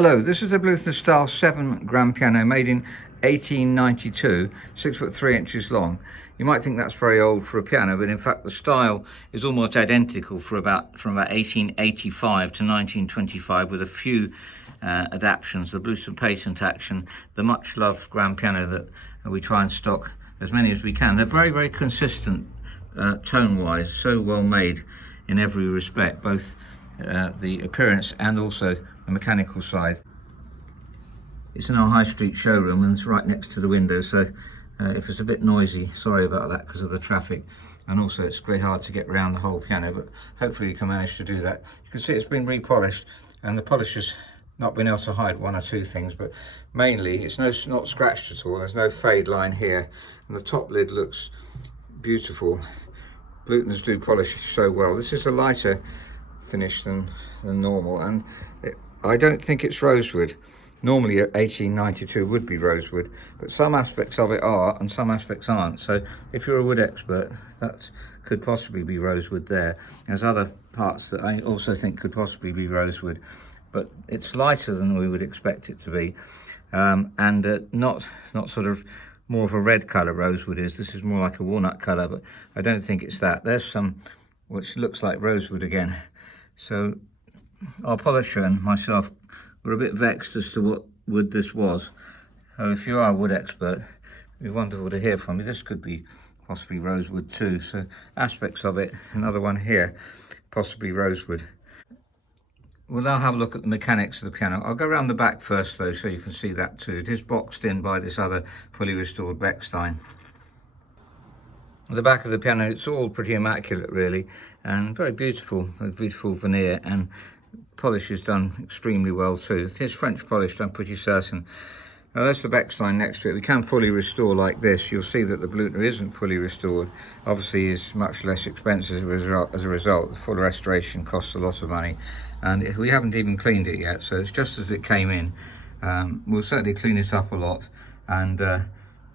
Hello, this is the Blüthner style 7 grand piano made in 1892, 6 foot 3 inches long. You might think that's very old for a piano, but in fact the style is almost identical from about 1885 to 1925, with a few adaptations. The Blüthner patent action, the much loved grand piano that we try and stock as many as we can. They're very, very consistent tone-wise, so well made in every respect, both the appearance and also the mechanical side. It's in our high street showroom and it's right next to the window, so if it's a bit noisy, sorry about that because of the traffic, and also it's very hard to get around the whole piano, but hopefully you can manage to do that. You can see it's been repolished and the polish has not been able to hide one or two things, but mainly it's not scratched at all. There's no fade line here, and the top lid looks beautiful. Blüthners do polish so well. This is a lighter finish than normal, and I don't think it's rosewood. Normally at 1892 would be rosewood, but some aspects of it are and some aspects aren't. So if you're a wood expert, that could possibly be rosewood there. There's other parts that I also think could possibly be rosewood, but it's lighter than we would expect it to be, and not sort of more of a red colour rosewood is. This is more like a walnut colour, but I don't think it's that. There's some which looks like rosewood again. So our polisher and myself were a bit vexed as to what wood this was. So if you are a wood expert, it'd be wonderful to hear from you. This could be possibly rosewood too. So aspects of it, another one here, possibly rosewood. We'll now have a look at the mechanics of the piano. I'll go around the back first though, so you can see that too. It is boxed in by this other fully restored Bechstein. At the back of the piano, it's all pretty immaculate really, and very beautiful, a beautiful veneer, and polish is done extremely well too. It is French polished, I'm pretty certain. Now there's the Bechstein next to it. We can fully restore like this. You'll see that the Blüthner isn't fully restored. Obviously is much less expensive as a result. The full restoration costs a lot of money, and we haven't even cleaned it yet, so it's just as it came in. We'll certainly clean it up a lot and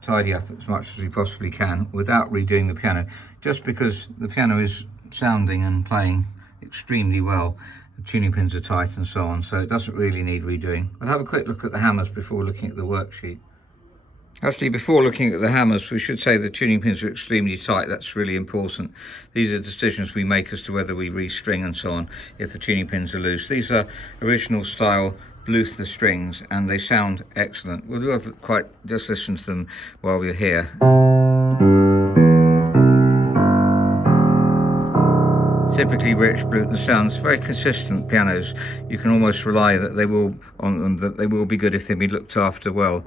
tidy up as much as we possibly can without redoing the piano, just because the piano is sounding and playing extremely well. The tuning pins are tight and so on, so it doesn't really need redoing. I'll have a quick look at the hammers before looking at the worksheet. Actually, before looking at the hammers, we should say the tuning pins are extremely tight. That's really important. These are decisions we make as to whether we restring and so on if the tuning pins are loose. These are original style Blüthner strings and they sound excellent. We'll just listen to them while we're here. Typically rich Blüthner sounds, very consistent pianos. You can almost rely that they will be good if they've been looked after well.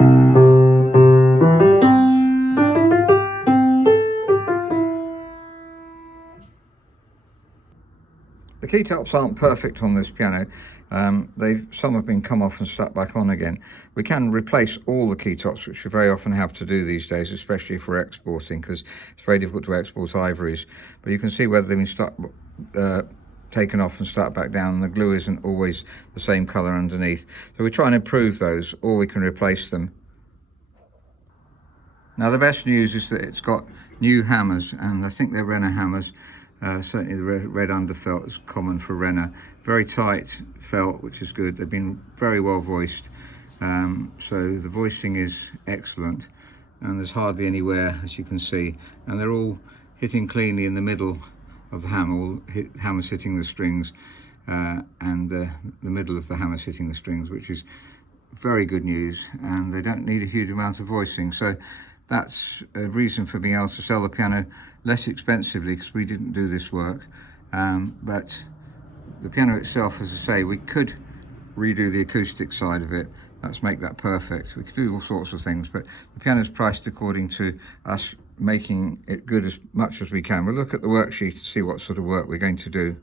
The key tops aren't perfect on this piano. Some have been come off and stuck back on again. We can replace all the key tops, which we very often have to do these days, especially if we're exporting, because it's very difficult to export ivories. But you can see whether they've been taken off and stuck back down, and the glue isn't always the same colour underneath. So we try and improve those, or we can replace them. Now the best news is that it's got new hammers, and I think they're Renner hammers. Certainly the red underfelt is common for Renner. Very tight felt, which is good. They've been very well voiced, so the voicing is excellent, and there's hardly any wear, as you can see, and they're all hitting cleanly in the middle of the hammer, all hammers hitting the strings, and the middle of the hammers hitting the strings, which is very good news, and they don't need a huge amount of voicing. So that's a reason for being able to sell the piano less expensively, because we didn't do this work. But the piano itself, as I say, we could redo the acoustic side of it. Let's make that perfect. We could do all sorts of things, but the piano is priced according to us making it good as much as we can. We'll look at the worksheet to see what sort of work we're going to do.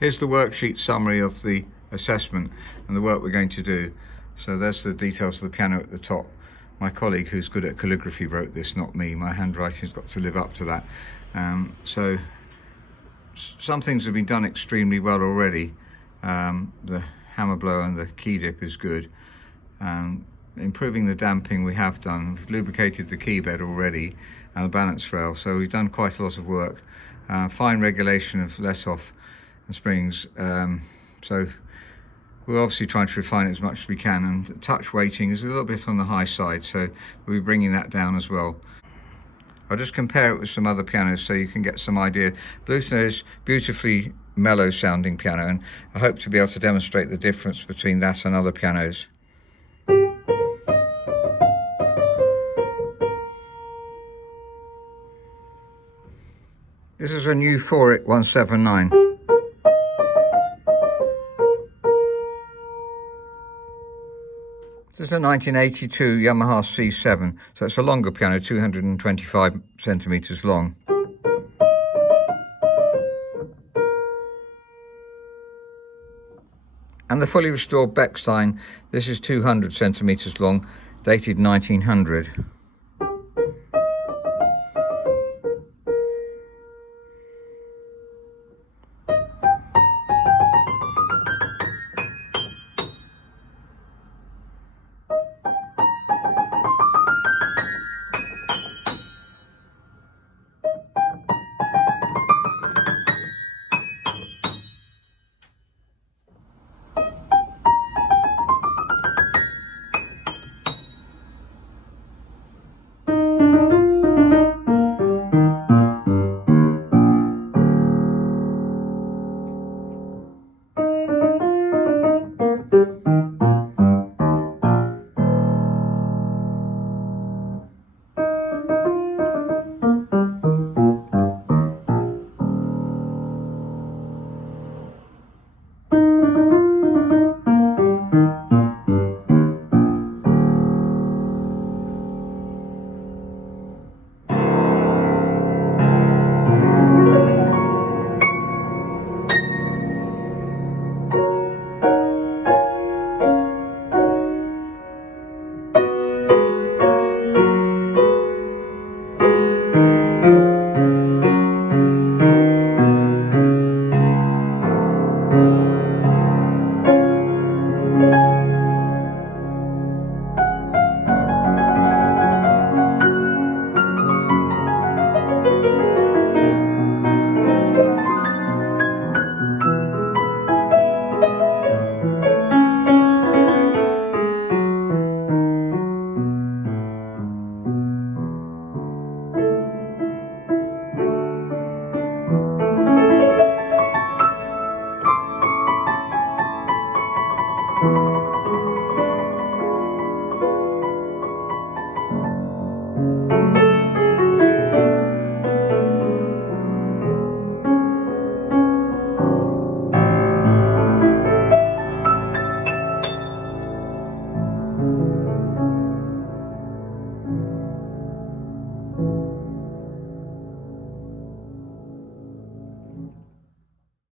Here's the worksheet summary of the assessment and the work we're going to do. So there's the details of the piano at the top. My colleague who's good at calligraphy wrote this, not me. My handwriting's got to live up to that. So some things have been done extremely well already. The hammer blower and the key dip is good. Improving the damping we have done. We've lubricated the key bed already and the balance rail, so we've done quite a lot of work. Fine regulation of let-off and springs. So We're obviously trying to refine it as much as we can, and touch weighting is a little bit on the high side, so we'll be bringing that down as well. I'll just compare it with some other pianos so you can get some idea. Blüthner is beautifully mellow sounding piano, and I hope to be able to demonstrate the difference between that and other pianos. This is a new Feurich 179. This is a 1982 Yamaha C7, so it's a longer piano, 225 centimeters long. And the fully restored Bechstein, this is 200 centimeters long, dated 1900.